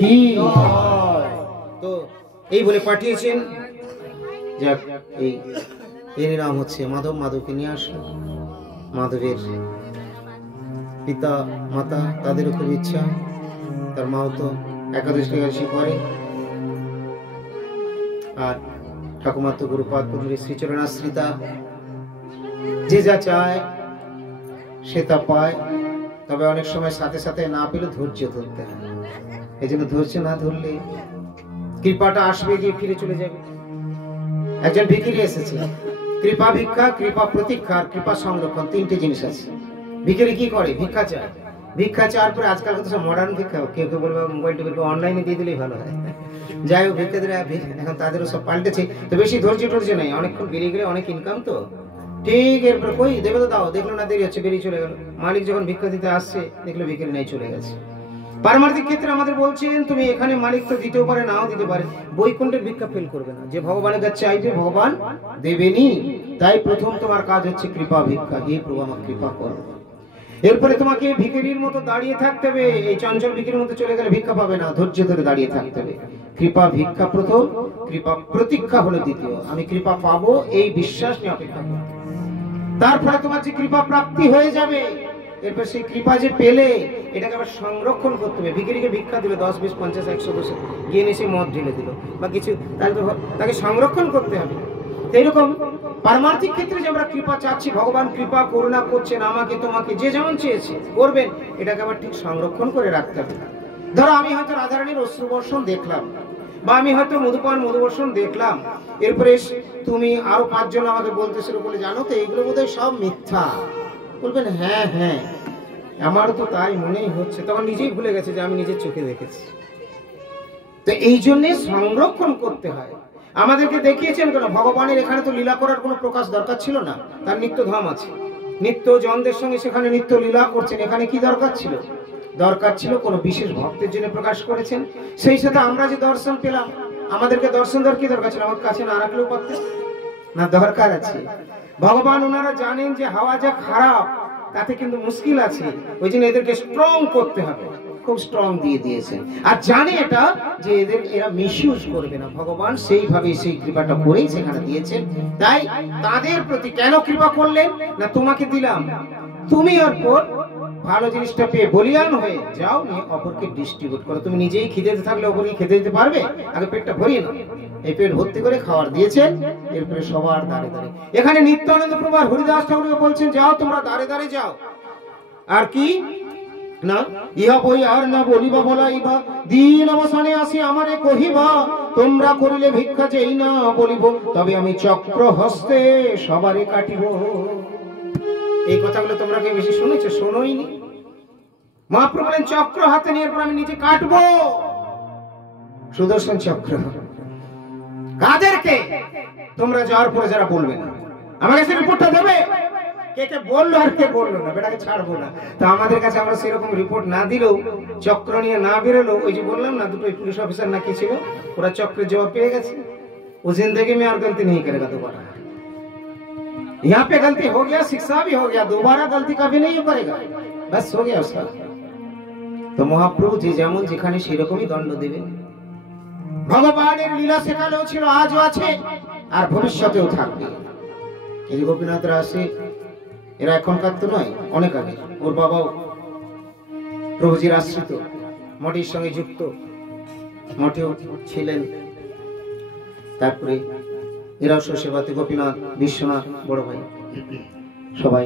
কি। তো এই বলে পাঠিয়েছেন। যাক, এর নাম হচ্ছে মাধব। মাধবকে নিয়ে আসলো। মাধবের পিতা মাতা তাদেরও খুব ইচ্ছা, তার মাও তো একাদশী করে, আর ঠাকুমা তো গুরুপাদ পদ্মের শ্রীচরণাশ্রিতা। যে যা চায় সে তা পায়, তবে অনেক সময় সাথে সাথে না পেলে ধৈর্য ধরতে হয়। এই জন্য ধৈর্য না ধরলে কৃপাটা আসবে, গিয়ে ফিরে চলে যাবে। একজন ভিখিরি এসেছে। কৃপা ভিক্ষা, কৃপা প্রতীক্ষা, কৃপা সংরক্ষণ, তিনটে জিনিস আছে। ভিখিরি কি করে? ভিক্ষা চায়। ভিক্ষা চাওয়ার পরে আজকাল তো সব মডার্ন ভিক্ষা, কেউ কেউ বলবে মোবাইল টোবাইল অনলাইনে দিয়ে দিলেই ভালো হয়। যাই হোক, ভিক্ষাদের এখন তাদেরও সব পাল্টেছে। তো বেশি ধৈর্য টর্য নেই, অনেকক্ষণ বেরিয়ে গেলে অনেক ইনকাম তো ঠিক। এরপরে কই দেবে তো দাও, দেখলো না দেরি হচ্ছে, বেরিয়ে চলে গেল। মালিক যখন ভিক্ষা দিতে আসছে দেখলো ভিখারি নেই, চলে গেছে। পারমার্থিক ক্ষেত্রে আমাদের বলছেন, তুমি এখানে মালিক তো দিতেও পারে, নাও দিতে পারে, বৈকুণ্ঠের ভিক্ষা ফেল করবে না। যে ভগবানের কাছে চাইবে ভগবান দেবেনি। তাই প্রথম তোমার কাজ হচ্ছে কৃপা ভিক্ষা। হে প্রভু আমার কৃপা করো। এরপরে তোমাকে ভিখারির মতো দাঁড়িয়ে থাকতে হবে। এই চঞ্চল ভিখারির মতো চলে গেলে ভিক্ষা পাবে না, ধৈর্য ধরে দাঁড়িয়ে থাকতে হবে। কৃপা ভিক্ষা প্রথম, কৃপা প্রতীক্ষা হলো দ্বিতীয়। আমি কৃপা পাবো এই বিশ্বাস নিয়ে অপেক্ষা করো। তারপরে তোমার যে কৃপা প্রাপ্তি হয়ে যাবে, এরপর সেই কৃপা যে পেলে এটাকে আবার সংরক্ষণ করতে হবে। ভিখারিকে ভিক্ষা দিল 10, 20, 50, 100, 200, গিয়ে এসে মদ ঢেলে দিল বা কিছু, তাহলে তো তাকে সংরক্ষণ করতে হবে। এইরকম পারমার্থিক ক্ষেত্রে যে আমরা কৃপা চাচ্ছি, ভগবান কৃপা করুণা করছেন আমাকে তোমাকে, যে যেমন চেয়েছে করবেন, এটাকে আবার ঠিক সংরক্ষণ করে রাখতে হবে। ধরো আমি হয়তো রাধারানীর অশ্রুবর্ষণ দেখলাম, বা আমি হয়তো মধুবর্ষণ দেখলাম, এরপরে তুমি আরো 5 জন আমাকে বলতে শুরু করলে, জানো তো এইগুলো বোধহয় সব মিথ্যা। বলবেন হ্যাঁ হ্যাঁ আমারও তো তাই মনেই হচ্ছে। তখন নিজেই ভুলে গেছে যে আমি নিজের চোখে দেখেছি। তো এই জন্য সংরক্ষণ করতে হয়। আমাদেরকে দেখিয়েছেন কেন? ভগবানের এখানে তো লীলা করার কোনো প্রকাশ দরকার ছিল না, তার নিত্য ধাম আছে, নিত্য জনদের সঙ্গে সেখানে নিত্য লীলা করছেন। এখানে কি দরকার ছিল? দরকার ছিল কোনো বিশেষ ভক্তের জন্য প্রকাশ করেছেন। সেই সাথে আমরা যে দর্শন পেলাম, আমাদেরকে দর্শন দেওয়ার কি দরকার ছিল? আমার কাছে না রাখলেও পারতেন না, দরকার আছে। ভগবান ওনারা জানেন যে হাওয়া যা খারাপ, তাতে কিন্তু মুশকিল আছে, ওই জন্য এদেরকে স্ট্রং করতে হবে, খুব স্ট্রং দিয়ে দিয়েছেন। আর জানে এটা যে এরা মিসইউজ করবে না, ভগবান সেইভাবে সেই কৃপাটা করেই সেখানে দিয়েছেন। তাই তাদের প্রতি কেন কৃপা করলেন না? তোমাকে দিলাম, তুমি অর্পণ ভালো জিনিসটা পেয়ে বলিয়ান হয়ে যাও, নিয়ে অপরকে ডিস্ট্রিবিউট করো। তুমি নিজেই খিদেতে থাকলে অপরকে খেতে দিতে পারবে? আগে পেটটা ভরিয়ে নাও। এই পেট ভর্তি করে খাবার দিয়েছেন, এরপরে সবার দাঁড়ে দাঁড়ে। এখানে নিত্যানন্দ প্রভু হরিদাস ঠাকুরকে বলছেন, যাও তোমরা দাঁড়ে দাঁড়ে যাও। আর কি না, ইহা বই আর না বলিবা বলাইবা, দিন অবসানে আসি আমারে কহিবা, তোমরা করিলে ভিক্ষা যেই না বলিব, তবে আমি চক্র হস্তে সবারে কাটিব। এই কথাগুলো তোমরা কি বেশি শুনেছো? শোনোইনি। মহাপ্রভু বলেন চক্র হাতে নিয়ে এরপর আমি নিজে কাটবো। সুদর্শন চক্র কাদেরকে? তোমরা যাওয়ার পরে যারা বলবে না, আমাকে সে রিপোর্টটা দেবে, কে কে বললো আর কে বললো না, বেটাকে ছাড়বো না। তো আমাদের কাছে আমরা সেরকম রিপোর্ট না দিলেও, চক্র নিয়ে না বেরোলো, ওই যে বললাম না দুটো পুলিশ অফিসার না কি ছিল, ওরা চক্রের জবাব পেয়ে গেছে। ও जिंदगी में और गलती नहीं करेगा दोबारा, यहाँ पे गलती हो गया, शिक्षा भी हो गया, दोबारा गलती कभी नहीं करेगा, बस हो गया उसका। তো মহাপ্রভু যে যেমন যেখানে সেরকমই দণ্ড দেবেন। ভগবানের লীলা সেখানেও ছিল, আজও আছে, আর ভবিষ্যতেও থাকবে। এই যে গোপীনাথরা আসে, এরা এখনকার তো নয়, অনেক আগে। ওর বাবাও প্রভুজির আশ্রিত, মঠের সঙ্গে যুক্ত, মঠেও ছিলেন। তারপরে এরাও সেবাতে গোপীনাথ, বিশ্বনাথ বড় ভাই সবাই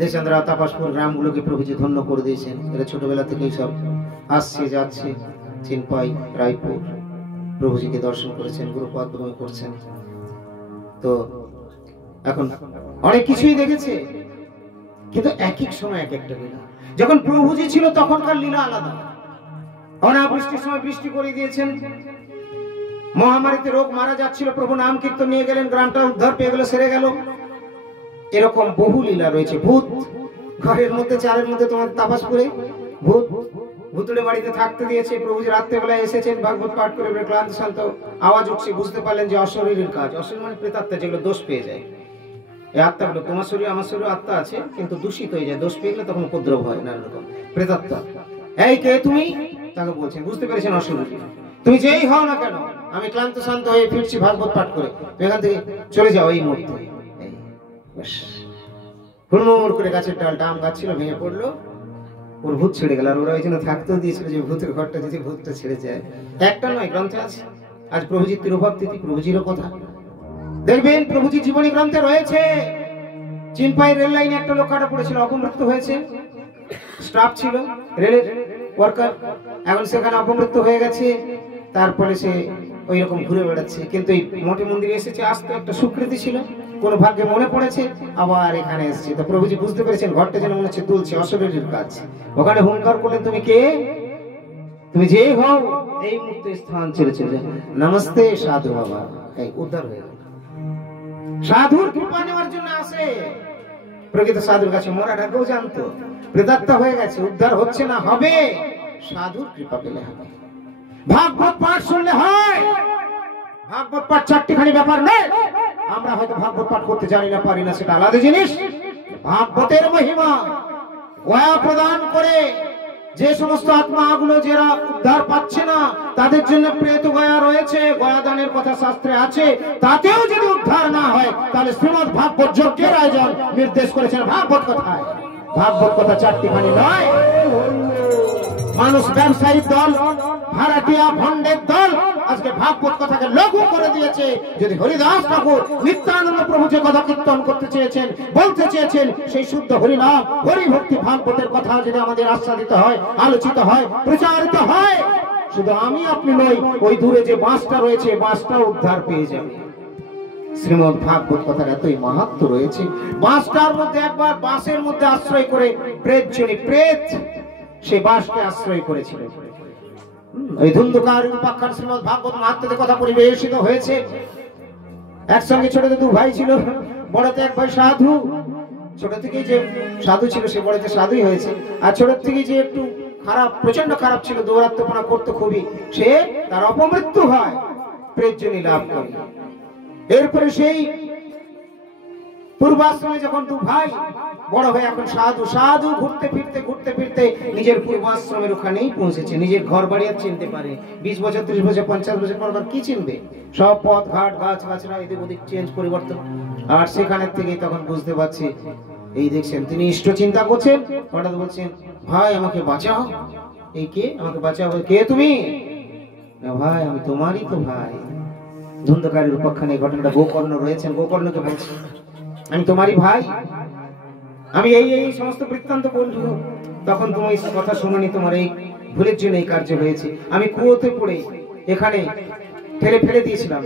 দেশান্দ্রা তাপাসপুর গ্রামগুলোকে প্রভুজি ধন্য করে দিয়েছেন। এরা ছোটবেলা থেকেই সব আসছে যাচ্ছে, চিনপাই, রায়পুর প্রভুজিকে দর্শন করেছেন, গুরুপাদ করছেন। তো এখন অনেক কিছুই দেখেছে, কিন্তু এক এক সময় এক একটা লীলা। যখন প্রভুজি ছিল তখনকার লীলা আলাদা। অনাবৃষ্টির সময় বৃষ্টি করে দিয়েছেন, মহামারীতে রোগ মারা যাচ্ছিল, প্রভু নাম কীর্তন নিয়ে গেলেন, গ্রামটা উদ্ধার পেয়ে গেল, সেরে গেল। এরকম বহু লীলা রয়েছে। ভূত ঘরের মধ্যে, চারের মধ্যে তোমার তাপাসপুরে ভূত ভুতুড়ে বাড়িতে থাকতে দিয়েছে। প্রভুজি রাত্রেবেলায় এসেছেন, ভাগবত পাঠ করে ক্লান্ত শান্ত আওয়াজ উঠছে, বুঝতে পারলেন যে অশরীরের কাজ। অশরীর মানে প্রেতাত্মা, যেগুলো দোষ পেয়ে যায়। এই আত্মাগুলো, তোমার শরীর আমার শরীর আত্মা আছে, কিন্তু দূষিত হয়ে যায়, দোষ পেয়ে গেলে তখন উপদ্রব হয় নানা রকম প্রেতাত্মা। এই কে তুমি? তাকে বলছেন, বুঝতে পেরেছেন অসুবিধা, তুমি যেই হও না কেন, আমি ক্লান্ত শান্ত হয়ে ফিরছি ভাগবত পাঠ করে, তুমি এখান থেকে চলে যাও এই মুহূর্তে। হুড়মুড় করে গাছের ডালটা, আম গাছ ছিল, ভেঙে পড়লো, ওর ভূত ছেড়ে গেল। আর ওরা ওই জন্য থাকতেও দিয়েছিল যে ভূতের ঘরটা যদি ভূতটা ছেড়ে যায়। একটা নয়, গ্রন্থে আছে। আজ প্রভুজির তিরুভাব তিথি, প্রভুজিরও কথা দেখবেন প্রভুজির জীবনী গ্রন্থে রয়েছে। চিনপাই রেল লাইনে একটা লোক কাটা পড়েছিল, অপমৃত্যু হয়েছে, স্টাফ ছিল রেলের ওয়ার্কার, এখন সেখানে অপমৃত্যু হয়ে গেছে। তারপরে সে ওই রকম ঘুরে বেড়াচ্ছে, কিন্তু এই মঠে মন্দিরে এসেছে, আসতে একটা স্বীকৃতি ছিল, কোন ভাগ্যে মনে পড়েছে, আবার এখানে এসেছে। তো প্রভুজি বুঝতে পেরেছেন ঘরটা যেন মনে হচ্ছে তুলছে, অশরীরের কাজ। ওখানে হুঙ্কার করলেন, তুমি কে, তুমি যে হও, এই মুহূর্তে স্থান ছেড়ে চলে যাও। নমস্তে সাধু বাবা, এই উদ্ধার হয়ে গেল। সাধুর কৃপা নেওয়ার জন্য আসে। প্রকৃত সাধুর কাছে মরাটাকেও জানতো, প্রেতাত্মা হয়ে গেছে, উদ্ধার হচ্ছে না, হবে সাধুর কৃপা পেলে হবে। ভাগবত পাঠ শুনলে হয়। ভাগবত পাঠ চারটিখানি ব্যাপার নয়। আমরা হয়তো ভাগবত পাঠ করতে জানি না, পারি না, সেটা আলাদা জিনিস। ভাগবতের মহিমা গয়া প্রদান করে যে সমস্ত আত্মাগুলো যারা উদ্ধার পাচ্ছে না, তাদের জন্য প্রেত গয়া রয়েছে, গয়া দানের কথা শাস্ত্রে আছে। তাতেও যদি উদ্ধার না হয়, তাহলে শ্রীমদ ভাগবত যজ্ঞের আয়োজন নির্দেশ করেছেন ভাগবত কথায়। ভাগবত কথা চারটিখানি নয়। মানুষ ব্যবসায়িক দল, ভাড়াটিয়া ভণ্ডের দল আজকে ভাগবত কথাকে লঘু করে দিয়েছে। যদি হরিদাস ঠাকুর নিত্যানন্দ প্রভু যে কথা কীর্তন করতে চেয়েছেন, বলতে চেয়েছেন, সেই শুদ্ধ হরিনাম, হরিভক্তি, ভাগবতের কথা যদি আমাদের আস্বাদিত হয়, আলোচিত হয়, প্রচারিত হয়, শুধু আমি আপনি নই, ওই দূরে যে বাঁশটা রয়েছে, বাঁশটা উদ্ধার পেয়ে যাবে। শ্রীমদ ভাগবত কথার এতই মাহাত্ম্য রয়েছে। বাঁশটার মধ্যে একবার বাঁশের মধ্যে আশ্রয় করে প্রেত সে বাঁশকে আশ্রয় করেছিল। ওই ধুন্ধুকার উপাখ্যান শ্রীমদ ভাগবত মাহাত্ম্যের কথা পরিবেশিত হয়েছে। একসঙ্গে ছোটতে দু ভাই ছিল, বড়তে এক ভাই সাধু। ছোট থেকে যে সাধু ছিল সে বড়তে সাধুই হয়েছে, আর ছোট থেকে যে একটু খারাপ, প্রচন্ড খারাপ ছিল, দৌরাত্মপনা করতো খুবই, সে তার অপমৃত্যু হয়, প্রেতজনী লাভ করে। এরপরে সেই পূর্বাশ্রমে যখন দু ভাই বড় হয়ে এখন সাধু ঘুরতে ফিরতে নিজের পূর্বাশ্রমের ওখানেই পৌঁছেছে। নিজের ঘর বাড়ি আর চিনতে পারে। 20 বছর, 30 বছর, 50 বছর পর কি চিনবে? সব পথ ঘাট, গাছ গাছরা এদিক ওদিক চেঞ্জ, পরিবর্তন। আর সেখানের থেকে তখন বুঝতে পারছি, এই দেখছেন তিনি ইষ্ট চিন্তা করছেন, হঠাৎ বলছেন, ভাই আমাকে বাঁচাও। এই কে আমাকে বাঁচাও? কে তুমি? ভাই আমি তোমারই তো ভাই। ধুন্ধকারের উপাখ্যানে এই ঘটনাটা গোকর্ণ রয়েছেন, গোকর্ণকে বলছে, আমি তোমারই ভাই, আমি এই সমস্ত বৃত্তান্ত বলবো। তখন তুমি এই কথা শুনুনি, তোমার এই ভুলের জন্য এই কার্য হয়েছে। আমি কুয়োতে পড়ে এখানে ফেলে দিয়েছিলাম,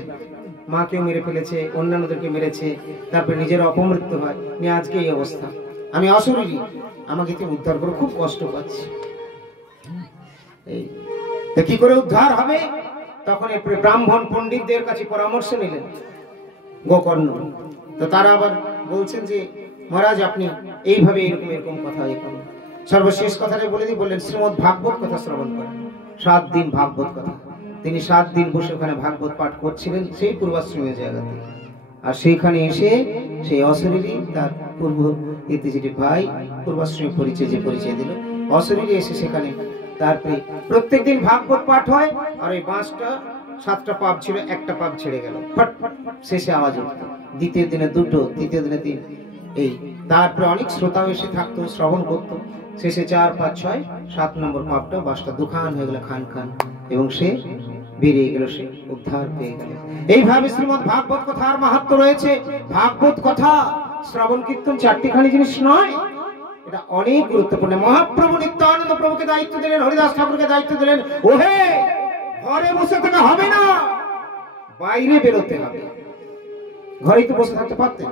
মাকেও মেরে ফেলেছে, অন্যান্যদেরকে মেরেছে, তারপর নিজের অপমৃত্যু হয়, নিয়ে আজকে এই অবস্থা। আমি অশরীরী, আমাকে তুমি উদ্ধার করে, খুব কষ্ট পাচ্ছি। এই কি করে উদ্ধার হবে? তখন ব্রাহ্মণ পণ্ডিতদের কাছে পরামর্শ নিলেন গোকর্ণ। তো তারা আবার বলছেন যে মহারাজ আপনি এইভাবে এরকম কথা করেন। সর্বশেষ কথাটা বলে দিয়ে বললেন শ্রীমদ ভাগবত কথা শ্রবণ করেন। 7 দিন ভাগবত কথা, তিনি 7 দিন বসে ওখানে ভাগবত পাঠ করছিলেন সেই পূর্বাশ্রমের জায়গাতে। আর সেইখানে এসে সেই অশরীরী তার পূর্ব ইতিজিটি ভাই পূর্বাশ্রমে পরিচয় দিল, অশরীরী এসে সেখানে তারপরে প্রত্যেকদিন ভাগবত পাঠ হয়। আর ওই 7টা পাপ ছিল, একটা পাপ ছেড়ে গেল, ফট ফট শেষে আওয়াজ উঠত। দ্বিতীয় দিনে 2টো, তৃতীয় দিনে 3। এই তারপরে অনেক শ্রোতাও এসে থাকতো, শ্রবণ করতো। শেষে 4, 5, 6, 7 নম্বর পাপটা বাসটা দুখান হয়ে গেল, খান, এবং সে বেরিয়ে গেল, সে উদ্ধার পেয়ে গেল। এইভাবে শ্রীমদ ভাগবত কথার মাহাত্ম্য রয়েছে। ভাগবত কথা শ্রবণ কীর্তন 4টিখানি জিনিস নয়, এটা অনেক গুরুত্বপূর্ণ। মহাপ্রভু নিত্যানন্দ প্রভুকে দায়িত্ব দিলেন, হরিদাস ঠাকুরকে দায়িত্ব দিলেন, ওহে ঘরে বসে থাকা হবে না, বাইরে বেরোতে হবে। ঘরেই তো বসে থাকতে পারতেন,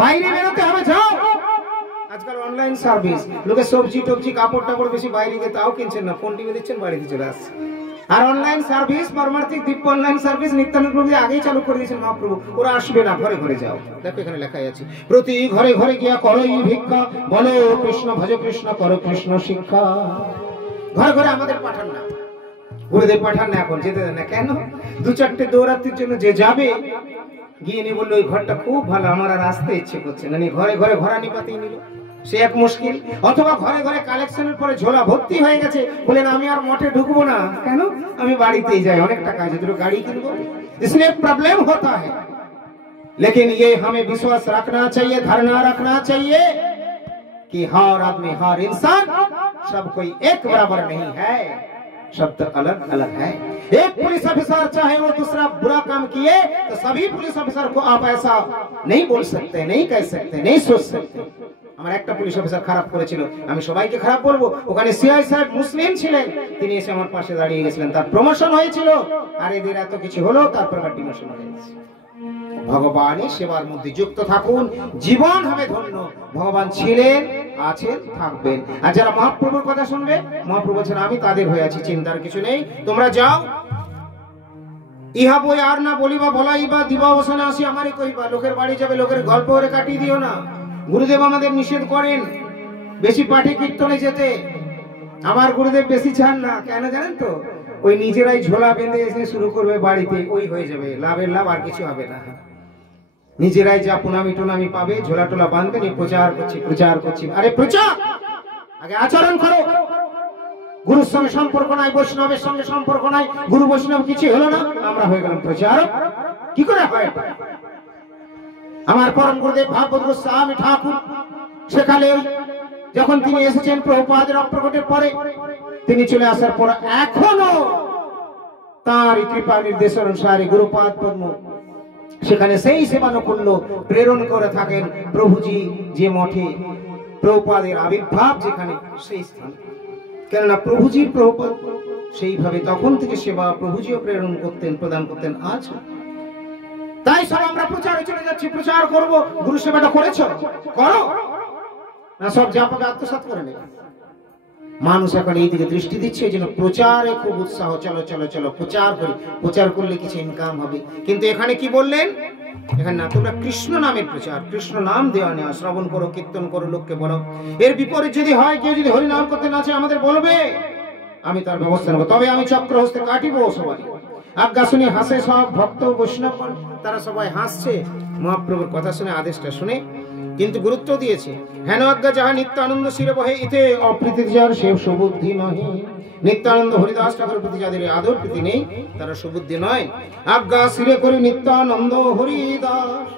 বাইরে বেরোতে হবে, যাও। আজকাল অনলাইন সার্ভিস, লোকে সবজি টবজি কাপড় টাপড় বেশি বাইরে গিয়ে তাও কিনছেন না, ফোন টিভি দিচ্ছেন, বাড়িতে চলে আসছে। আর অনলাইন সার্ভিস, পারমার্থিক দিব্য অনলাইন সার্ভিস নিত্যানন্দ প্রভু আগেই চালু করে দিয়েছেন মহাপ্রভু। ওরা আসবে না, ঘরে ঘরে যাও। দেখো এখানে লেখাই আছে, প্রতি ঘরে ঘরে গিয়া করই ভিক্ষা, বলো কৃষ্ণ ভজ কৃষ্ণ, করো কৃষ্ণ শিক্ষা। ঘরে ঘরে আমাদের পাঠান না, গুরুদেব পাঠান না, এখন যেতে দেন না। কেন? 2-4টে দৌরাত্রির জন্য যে যাবে, গিয়ে নিয়ে বললো ওই ঘরটা খুব ভালো, আমার আর আসতে ইচ্ছে করছে না, ঘরে ঘরে ঘরানি পাতিয়ে নিল। সে এক মুশকিল। অথবা ঘরে ঘরে কালেকশনের পরে ঝোলা ভর্তি হয়ে গেছে, বলেন আমি আর মঠে ঢুকবো না। কেন? আমি বাড়িতেই যাই, অনেক টাকা আছে, দুটো গাড়ি কিনবো। इसलिए प्रॉब्लम होता है। लेकिन ये हमें विश्वास रखना चाहिए, धारणा रखना चाहिए कि हर आदमी, हर इंसान, सब कोई एक बराबर नहीं है, सब तो अलग अलग है। एक पुलिस ऑफिसर चाहे वो दूसरा बुरा काम किए तो सभी पुलिस ऑफिसर को आप ऐसा नहीं बोल सकते, नहीं कह सकते, नहीं सोच सकते। আমার একটা পুলিশ অফিসার খারাপ করেছিল, আমি সবাইকে খারাপ বলবো? ওখানে সিআই সাহেব মুসলিম ছিলেন, তিনি এসে আমার পাশে দাঁড়িয়ে গেছিলেন, তার প্রমোশন হয়েছিল। আর এদের এত কিছু হলো, তারপর আবার ডিমোশন হয়েছে। ভগবানের সেবার মধ্যে যুক্ত থাকুন, জীবন হবে ধন্য। ভগবান ছিলেন, আছেন, থাকবেন। আর যারা মহাপ্রভুর কথা শুনবে, মহাপ্রভু বলছেন আমি তাদের হয়ে আছি, চিন্তার কিছু নেই, তোমরা যাও। ইহা বই আর না বলিবা বলাইবা দিবা অবসানে আসি আমারই কইবা। লোকের বাড়ি যাবে, লোকের গল্প করে কাটিয়ে দিও না। গুরুদেব আমাদের নিষেধ করেন বেশি পাঠে কীর্তনে যেতে। আমার গুরুদেব বেশি চান না, কেন জানেন তো? ওই নিজেরাই ঝোলা বেঁধে এসে শুরু করবে বাড়িতে, ওই হয়ে যাবে, লাভের লাভ, আর কিছু হবে না। নিজেরাই যা পুনামি টুনামি পাবে, ঝোলা টোলা বাঁধবে, নিয়ে প্রচার করছি প্রচার করছি। আরে প্রচার আগে আচরণ করো। গুরুর সঙ্গে সম্পর্ক নাই, বৈষ্ণবের সঙ্গে সম্পর্ক নাই, গুরু বৈষ্ণব কিছু হলো না, আমরা হয়ে গেলাম প্রচার। কি করে হয়? আমার পরম গুরুদেব ভাগবত গোস্বামী ঠাকুর সেখানে যখন তিনি এসেছেন প্রভুপাদের অপ্রকটের পরে, তিনি চলে আসার পর এখনো তার কৃপা নির্দেশ অনুসারে গুরুপাদ পদ্ম সেখানে সেই সেবানুকূল্য প্রেরণ করে থাকেন। প্রভুজি যে মঠে, প্রভুপাদের আবির্ভাব যেখানে, সেই স্থান। কেননা প্রভুজির প্রভুপাদ সেইভাবে তখন থেকে সেবা প্রভুজিও প্রেরণ করতেন, প্রদান করতেন। আজ তাই সব আমরা প্রচারে চলে যাচ্ছি, প্রচার করব। গুরু সেবাটা করেছো, করো না, সব যা পাবে আত্মসাৎ করে নেবে। মানুষ এখন এই দিকে দৃষ্টি দিচ্ছে, এই জন্য প্রচারে খুব উৎসাহ, চলো চলো চলো প্রচার করি, প্রচার করলে কিছু ইনকাম হবে। কিন্তু এখানে কি বললেন? এখানে না, তোমরা কৃষ্ণ নামের প্রচার, কৃষ্ণ নাম দেওয়া নেওয়া, শ্রবণ করো, কীর্তন করো, লোককে বলো। এর বিপরীত যদি হয়, কেউ যদি হরিনাম করতে না চায়, আমাদের বলবে, আমি তার ব্যবস্থা নেবো। তবে আমি চক্র হস্তে কাটিব সবাই। আজ্ঞা শুনে হাসে সব ভক্ত বৈষ্ণব, তারা সবাই হাসছে মহাপ্রভুর কথা শুনে, আদেশটা শুনে, কিন্তু গুরুত্ব দিয়েছে। হেন আজ্ঞা যাহা নিত্যানন্দ শিরে বহে, ইতে অপ্রীতি যার সে সুবুদ্ধি নহে। নিত্যানন্দ হরিদাস ঠাকুর প্রতি যাদের আদর প্রীতি নেই, তারা সুবুদ্ধি নয়। আজ্ঞা শিরে করি নিত্যানন্দ হরিদাস,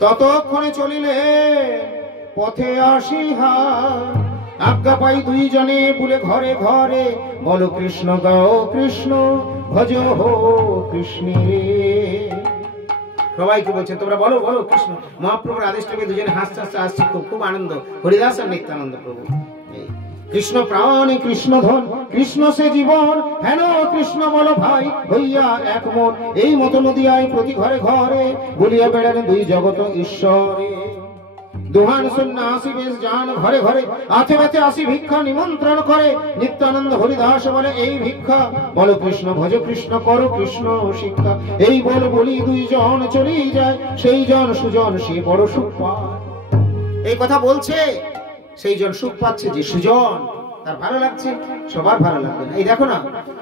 ততক্ষণে চলিলে পথে আসিহা। আজ্ঞা পাই দুইজনে বলে ঘরে ঘরে, বলো কৃষ্ণ গাও কৃষ্ণ, ভজ হো কৃষ্ণ। সবাইকে বলছেন তোমরা বলো বলো কৃষ্ণ। মহাপ্রভুর আদেশটা পেয়ে দুজনে হাসতে হাসতে আসছে, খুব খুব আনন্দ। হরিদাস আর নিত্যানন্দ প্রভু। কৃষ্ণ প্রাণ কৃষ্ণ ধন, কৃষ্ণ সে জীবন, হেন কৃষ্ণ বলো ভাই হইয়া এক মন। এই মতো নদিয়ায় প্রতি ঘরে ঘরে, বলিয়া বেড়ান দুই জগত ঈশ্বরে। দুহান সন্ন্যাসী বেশ যান ঘরে ঘরে, আছে বেঁচে আসি ভিক্ষা নিমন্ত্রণ করে। নিত্যানন্দ হরিদাস বলে এই ভিক্ষা, বলো কৃষ্ণ ভজ কৃষ্ণ করো কৃষ্ণ শিক্ষা। এই বল বলি দুইজন চলেই যায়, সেই জন সুজন সে বড় সুখ পায়। এই কথা বলছে, সেই জন সুখ পাচ্ছে যে সুজন, তার ভালো লাগছে। সবার ভালো লাগবে না। এই দেখো না,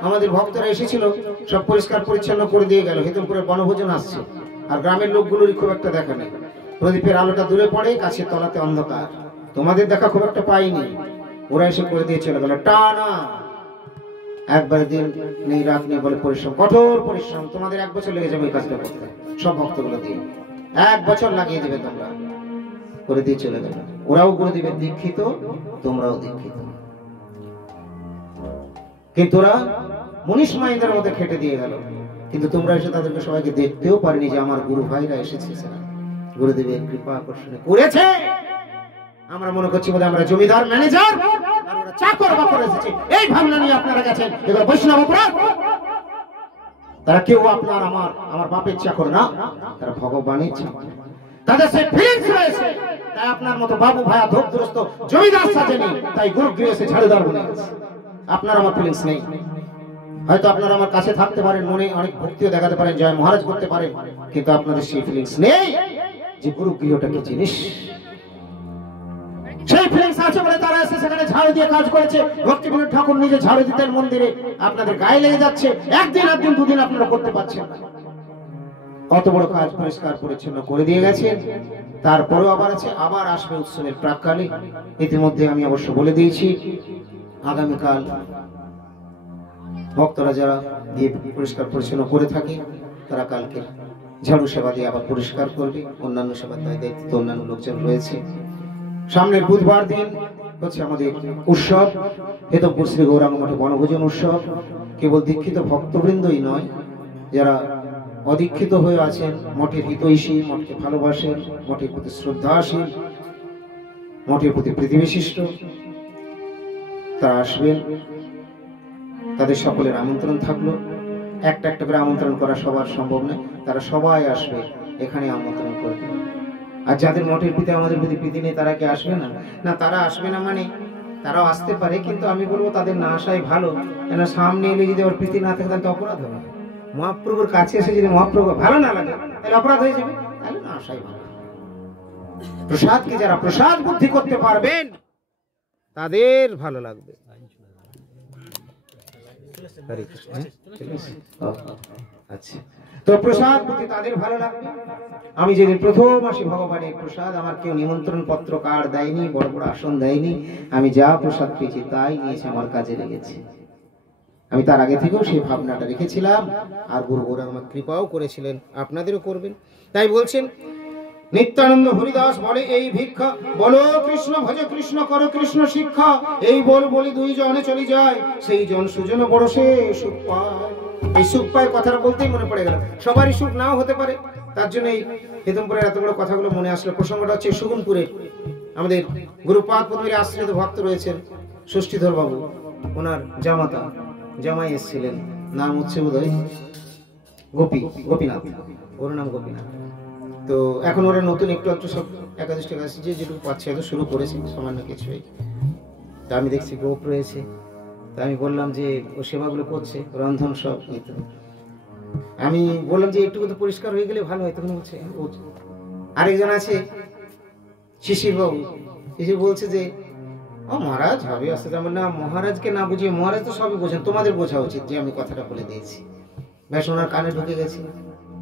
আমাদের ভক্তরা এসেছিল, সব পরিষ্কার পরিচ্ছন্ন করে দিয়ে গেল। হেতমপুরে বনভোজন আসছে, আর গ্রামের লোকগুলোরই খুব একটা দেখা নেই। প্রদীপের আলোটা দূরে পড়ে, কাছের তলাতে অন্ধকার, তোমাদের দেখা খুব একটা পাইনি। ওরা এসে করে দিয়ে চলে গেল টানা। একবার দিন নেই রাত নেই বলে পরিশ্রম, কঠোর পরিশ্রম। তোমাদের 1 বছর লেগে যাবে এই কাজটা করতে, সব ভক্তগুলো দিয়ে 1 বছর লাগিয়ে দেবে তোমরা, করে দিয়ে চলে গেল। ওরাও করে দিবে দীক্ষিত, তোমরাও দীক্ষিত। কিন্তু ওরা মনীষ মাইন্দের মধ্যে খেটে দিয়ে গেল। কিন্তু তোমরা এসে তাদেরকে সবাইকে দেখতেও পারিনি যে আমার গুরু ভাইরা এসেছে। গুরুদেবের কৃপা আকর্ষণে করেছে। আমরা মনে করছি বোধহয় আমরা জমিদার, ম্যানেজার, আমরা চাকর বাকর এসেছি, এই ভাবনা নিয়ে আপনারা গেছেন। এগুলো বৈষ্ণব অপরাধ। তারা কেউ আপনার আমার বাপের চাকর না, তারা ভগবানের চাকর। তাদের সেই ফিলিংস রয়েছে। তাই আপনার মতো বাবু ভাইয়া ধূপগ্রস্ত জমিদার সাজেনি, তাই গুরুগৃহে এসে ঝাড়ুদার বলে গেছে। আপনার আমার ফিলিংস নেই। হয়তো আপনারা আমার কাছে থাকতে পারেন, মনে অনেক ভক্তিও দেখাতে পারেন, জয় মহারাজ করতে পারেন, কিন্তু আপনাদের সেই ফিলিংস নেই যে গুরুগৃহটা কি জিনিস। সেই ফিলিংস আছে বলে তারা এসে সেখানে ঝাড়ু দিয়ে কাজ করেছে। ভক্তিবিনোদ ঠাকুর নিজে ঝাড়ু দিতেন মন্দিরে, আপনাদের গায়ে লেগে যাচ্ছে। একদিন 2 দিন আপনারা করতে পারছেন না। অত বড় কাজ পরিষ্কার পরিচ্ছন্ন করে দিয়ে গেছেন। তারপরেও আবার আছে, আবার আসবে উৎসবের প্রাককালে। ইতিমধ্যে আমি অবশ্য বলে দিয়েছি আগামীকাল ভক্তরা যারা দিয়ে পরিষ্কার পরিচ্ছন্ন করে থাকে তারা কালকে ঝাড়ু সেবা দিয়ে আবার পরিষ্কার করবে। অন্যান্য সেবার দায়িত্ব অন্যান্য লোকজন রয়েছে। সামনের বুধবার দিন হচ্ছে আমাদের উৎসব, হেতমপুর শ্রী গৌরাঙ্গ মঠে বনভোজন উৎসব। কেবল দীক্ষিত ভক্তবৃন্দই নয়, যারা অদীক্ষিত হয়ে আছেন, মঠের হিতৈষী, মঠকে ভালোবাসেন, মঠের প্রতি শ্রদ্ধাশীল, মঠের প্রতি প্রীতিবিশিষ্ট, তারা আসবেন। তাদের সকলের আমন্ত্রণ থাকলো। একটা একটা করে আমন্ত্রণ করা সবার সম্ভব নয়, তারা সবাই আসবে, এখানে আমন্ত্রণ করবে। আর যাদের মঠের প্রতি আমাদের প্রতি প্রীতি নেই তারা কি আসবে না? না, তারা আসবে না মানে তারাও আসতে পারে, কিন্তু আমি বলবো তাদের না আসাই ভালো। কেন সামনে এলে যদি ওর প্রীতি না থাকে তাহলে তো অপরাধ হবে। মহাপ্রভুর কাছে এসে যদি মহাপ্রভু ভালো না লাগে তাহলে অপরাধ হয়ে যাবে, তাহলে না আসাই ভালো। প্রসাদকে যারা প্রসাদ বুদ্ধি করতে পারবেন তাদের ভালো লাগবে। আচ্ছা, তো প্রসাদ বুদ্ধি তাদের ভালো লাগবে। আমি যেদিন প্রথম আসি ভগবানের প্রসাদ, আমার কেউ নিমন্ত্রণ পত্র কার্ড দেয়নি, বড় বড় আসন দেয়নি, আমি যা প্রসাদ পেয়েছি তাই নিয়েছি, আমার কাজে লেগেছে। আমি তার আগে থেকেও সেই ভাবনাটা রেখেছিলাম, আর গুরু গৌরাঙ্গ আমার কৃপাও করেছিলেন, আপনাদেরও করবেন। তাই বলছেন নিত্যানন্দ হরিদাস বলে, এই ভিক্ষা বলো কৃষ্ণ ভজ কৃষ্ণ করো কৃষ্ণ শিক্ষা, এই বল বলি দুই জনে চলে যায়, সেই জন সুজন বড় সে সুখ পায়। এই সুখ পায় কথাটা বলতেই মনে পড়ে গেল। সবারই সুখ নাও হতে পারে, তার জন্য এই হেতমপুরের এত বড় কথাগুলো মনে আসলো। প্রসঙ্গটা হচ্ছে সুগুনপুরের আমাদের গুরুপাদ পদ্মের আশ্রিত ভক্ত রয়েছেন ষষ্ঠীধর বাবু, ওনার জামাই এসেছিলেন, নাম হচ্ছে বোধহয় গোপীনাথ, ওর নাম গোপীনাথ। তো এখন ওরা নতুন একটু সব একাদশ টাকা যে যেটুকু পাচ্ছে হয়তো শুরু করেছে সামান্য কিছুই। তা আমি দেখছি গোপ রয়েছে, তা আমি বললাম যে ও সেবাগুলো করছে, রন্ধন সব নিত। আমি বললাম যে একটু তো পরিষ্কার হয়ে গেলে ভালো হয়। তখন বলছে আরেকজন আছে শিশির বাবু, শিশির বলছে যে ও মহারাজ হবে আসতে। তেমন না, মহারাজকে না বুঝিয়ে, মহারাজ তো সবই বোঝেন, তোমাদের বোঝা উচিত যে আমি কথাটা বলে দিয়েছি। ব্যাস ওনার কানে ঢুকে গেছে,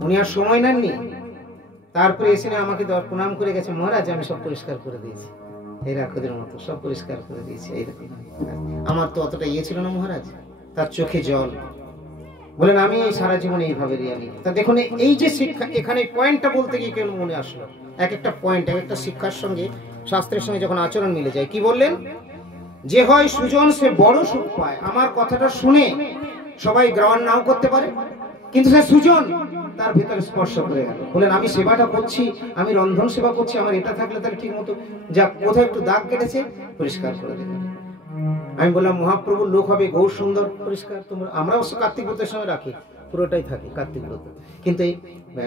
উনি আর সময় নেননি। তারপরে এসে আমাকে প্রণাম করে গেছে, মহারাজ আমি সব পরিষ্কার করে দিয়েছি, এই রাক্ষদের মতো সব পরিষ্কার করে দিয়েছি। এইরকম আমার তো অতটা ইয়ে ছিল না মহারাজ। তার চোখে জল, বলেন আমি সারা জীবন এইভাবে রিয়ালি। তা দেখুন এই যে শিক্ষা, এখানে পয়েন্টটা বলতে গিয়ে কেন মনে আসলো, এক একটা পয়েন্ট এক একটা শিক্ষার সঙ্গে শাস্ত্রের সঙ্গে যখন আচরণ মিলে যায়। কি বললেন? যে হয় সুজন সে বড় সুখ পায়। আমার কথাটা শুনে সবাই গ্রহণ নাও করতে পারে, কিন্তু সে সুজন তার ভিতরে স্পর্শ করে গেল। বলেন আমি সেবাটা করছি, আমি রন্ধন সেবা করছি, আমার এটা থাকলে তাহলে ঠিক মতো যা কোথাও একটু দাগ কেটেছে পরিষ্কার করে দেবে। আমি বললাম মহাপ্রভুর লোক হবে গৌর সুন্দর পরিষ্কার। তোমরা আমরা অবশ্য কার্তিক ব্রতের সময় রাখি, পুরোটাই থাকে কার্তিক ব্রত, কিন্তু এই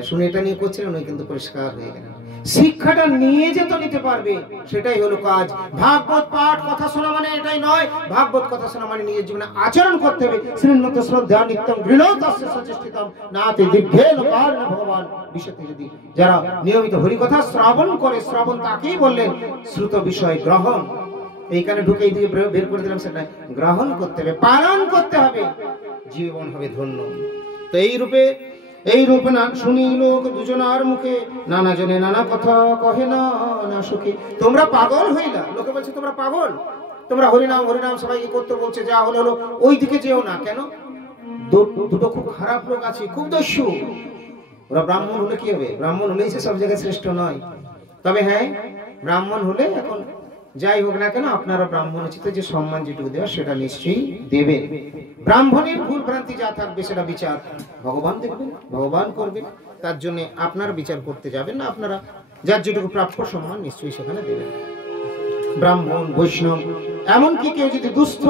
শুনে এটা নিয়ে করছিলেন উনি, কিন্তু পরিষ্কার হয়ে গেলেন। শিক্ষাটা নিয়ে যেত নিতে পারবে, সেটাই হলো কাজ। ভাগবত পাঠ কথা শোনা মানে এটাই নয়, ভাগবত কথা শোনা মানে নিজের জীবনে আচরণ করতে হবে। শ্রীনত শ্রদ্ধা নিত্যম গৃহতস্য সচেষ্টিতম নাতি দিগ্ঘে লোকার ভগবান বিষয়তে। যদি যারা নিয়মিত হরিকথা শ্রবণ করে, শ্রবণ তাকেই বললেন শ্রুত বিষয় গ্রহণ। এইখানে ঢুকে দিয়ে বের করে দিলাম, সেটা গ্রহণ করতে হবে, পালন করতে হবে, জীবন হবে ধন্য। তো এই রূপে না শুনি লোক দুজনার মুখে, নানা জনে নানা কথা কহে না না সুখী। তোমরা পাগল হইলা, লোকে বলছে তোমরা পাগল, তোমরা হরিনাম সবাইকে করতে বলছে, যা হলো ওই দিকে যেও না। কেন? দুটো খুব খারাপ লোক আছে, খুব দস্যু। ওরা ব্রাহ্মণ হলে কি হবে? ব্রাহ্মণ হলেই সে সব জায়গায় শ্রেষ্ঠ নয়। তবে হ্যাঁ, ব্রাহ্মণ হলে এখন যাই হোক না কেন আপনারা ব্রাহ্মণ উচিত যে সম্মান যেটুকু দেওয়া সেটা নিশ্চয়ই দেবে। ব্রাহ্মণের ভুল ভ্রান্তি যা থাকবে সেটা বিচার ভগবান দেখবেন, ভগবান করবেন। তার জন্য আপনারা বিচার করতে যাবেন না, আপনারা যার যেটুকু প্রাপ্য সম্মান নিশ্চয়ই সেখানে দেবেন। ব্রাহ্মণ বৈষ্ণব, এমনকি কেউ যদি দুস্থ,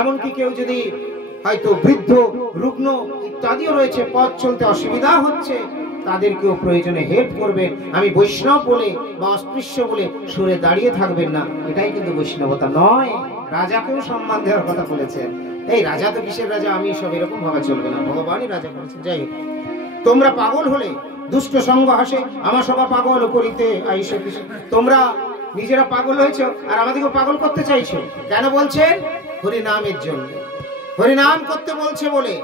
এমনকি কেউ যদি হয়তো বৃদ্ধ রুগ্ন ইত্যাদিও রয়েছে, পথ চলতে অসুবিধা হচ্ছে, তাদেরকেও প্রয়োজনে হেল্প করবেন। আমি বৈষ্ণব বলে বা অস্পৃশ্য বলে সরে দাঁড়িয়ে থাকবেন না, এটাই কিন্তু বৈষ্ণবতা নয়। রাজাকেও সম্মান দেওয়ার কথা বলেছেন। এই রাজা তো কিসের রাজা, আমি সব এরকম ভাবে চলবে না, ভগবানই রাজা করেছেন। যাই হোক, তোমরা পাগল হলে দুষ্ট সঙ্গ হাসে, আমার সবা পাগল করিতে আইসে। তোমরা নিজেরা পাগল হয়েছো আর আমাদেরকে পাগল করতে চাইছো কেন? বলছেন হরিনামের জন্য, হরিনাম করতে বলছে বলে।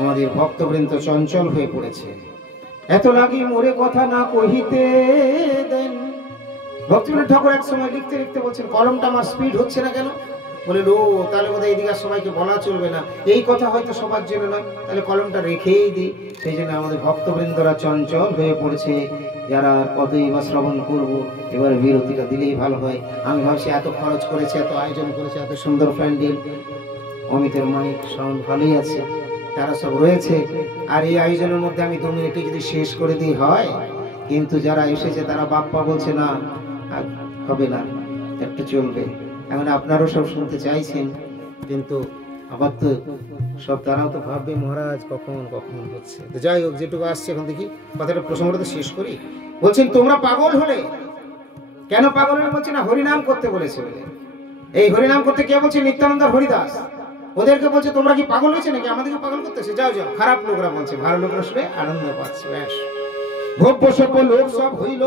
আমাদের ভক্তবৃন্দ চঞ্চল হয়ে পড়েছে। এত লাগি মোরে কথা না কহিতে দেন। ভক্তিবিনোদ ঠাকুর এক সময় লিখতে লিখতে বলছেন, কলমটা আমার স্পিড হচ্ছে না কেন? বলে লো, তাহলে বোধহয় এদিকে সবাইকে বলা চলবে না, এই কথা হয়তো সবার জন্য নয়, তাহলে কলমটা রেখেই দিই। সেই জন্য আমাদের ভক্তবৃন্দরা চঞ্চল হয়ে পড়েছে। যারা কতই বা শ্রবণ করবো, এবার বিরতিটা দিলেই ভালো হয়। আমি ভাবছি এত খরচ করেছে, এত আয়োজন করেছে, এত সুন্দর প্যান্ডেল, অমিতের মাইক সাউন্ড ভালোই আছে, তারা সব রয়েছে, আর এই আয়োজনের মধ্যে আমি 2 মিনিটে যদি শেষ করে দিই হয়। কিন্তু যারা এসেছে তারা বাপ্পা বলছে না, হবে না, একটু চলবে। এখন আপনারাও সব শুনতে চাইছেন, কিন্তু আবার তো সব তারাও তো ভাববে মহারাজ কখন কখন হচ্ছে। তো যাই হোক, যেটুকু আসছে এখন দেখি কথাটা প্রসঙ্গটা তো শেষ করি। বলছেন তোমরা পাগল হলে, কেন পাগল হলে? বলছে না, হরিনাম করতে বলেছে বলে। এই হরিনাম করতে কে বলছে? নিত্যানন্দ হরিদাস। ওদেরকে বলছে তোমরা কি পাগল হয়েছে নাকি? আমাদেরকে পাগল করতেছে? যাও যাও। খারাপ লোকরা বলছে, ভালো লোকরা শুনে আনন্দ পাচ্ছে। ব্যাস, ভব্য সভ্য লোক সব হইল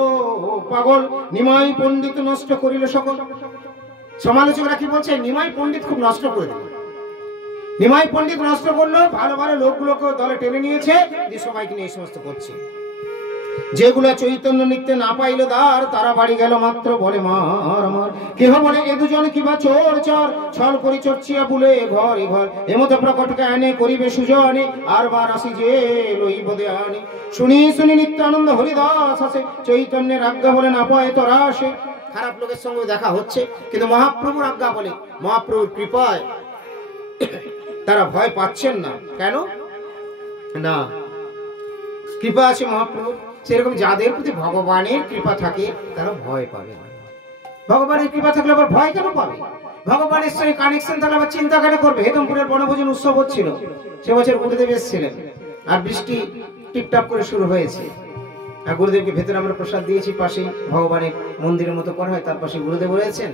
পাগল, নিমাই পণ্ডিত নষ্ট করিল সকল। সমালোচকরা কি বলছে? নিমাই পণ্ডিত খুব নষ্ট করে দিল। নিমাই পণ্ডিত নষ্ট করলো, ভালো ভালো লোকগুলোকে দলে টেনে নিয়েছে, দিয়ে সবাইকে নিয়ে এই সমস্ত করছে। যেগুলা চৈতন্য নিত্যে না পাইল দ্বার, তারা বাড়ি গেল মাত্র বলে মার মার। কেহ বলে এ দুজন কিবা চোর চর, ছল করি চর্চিয়া বুলে ঘর ঘর। এমত প্রকটকে আনে করিবে সুজনে, আর বার আসি যে লইব দেয়ানি। শুনি শুনি নিত্যানন্দ হরিদাস আসে, চৈতন্যের আজ্ঞা বলে না পায় তোরা আসে। খারাপ লোকের সঙ্গে দেখা হচ্ছে, কিন্তু মহাপ্রভুর আজ্ঞা বলে, মহাপ্রভুর কৃপায় তারা ভয় পাচ্ছেন না। কেন না? কৃপা আছে মহাপ্রভুর। সেরকম যাদের প্রতি ভগবানের কৃপা থাকে তারা ভয় পাবে না। ভগবানের কৃপা থাকলে আবার ভয় কেন পাবে? ভগবানের সঙ্গে কানেকশন থাকলে আবার চিন্তা কেন করবে? হেতমপুরের বনভোজন উৎসব হচ্ছিল, সে বছর গুরুদেব এসেছিলেন, আর বৃষ্টি টিপটাপ করে শুরু হয়েছে। আর গুরুদেবকে ভেতরে আমরা প্রসাদ দিয়েছি, পাশেই ভগবানের মন্দিরের মতো করা হয়, তার পাশে গুরুদেব রয়েছেন,